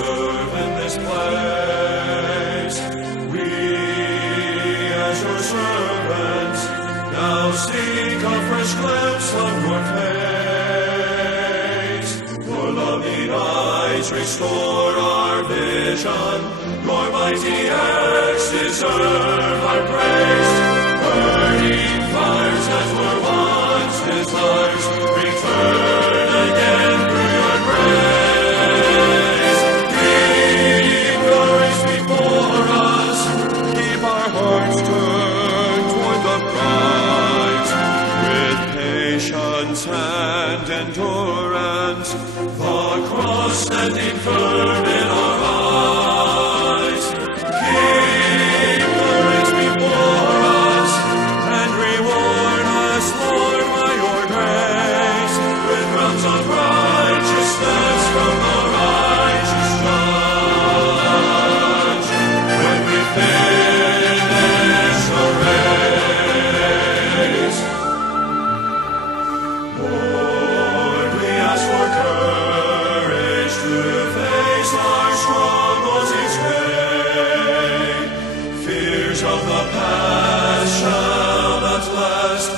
serve in this place. We, as your servants, now seek a fresh glimpse of your face. Your loving eyes restore our vision. Your mighty acts deserve our praise. Burning fires that were once desires, return again through your grace. Keep your race before us, keep our hearts turned toward the prize. With patience and endurance, the cross standing firm in our eyes. Keep the race before us, and reward us, Lord, by your grace, with crowns of righteousness from the righteous judge. When we finish the race, Lord, we ask for courage to face our struggles each day. Fears of the past shall not last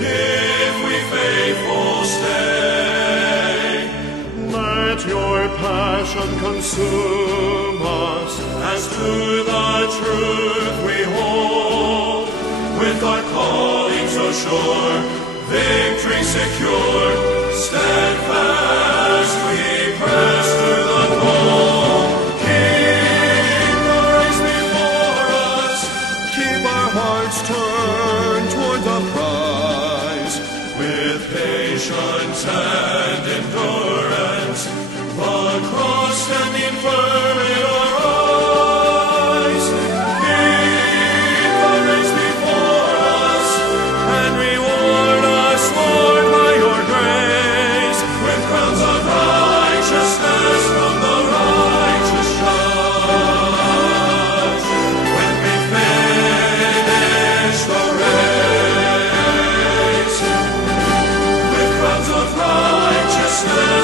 if we faithful stay. Let your passion consume us as to the truth we hold. With our calling so sure, victory secure, steadfast we press to the goal. Keep the race before us, keep our hearts turned toward the prize. With patience and endurance, the cross standing firm in our eyes. Keep the race before us, and reward us, Lord, by your grace, with crowns of righteousness from the righteous judge. When we finish the race, with crowns of righteousness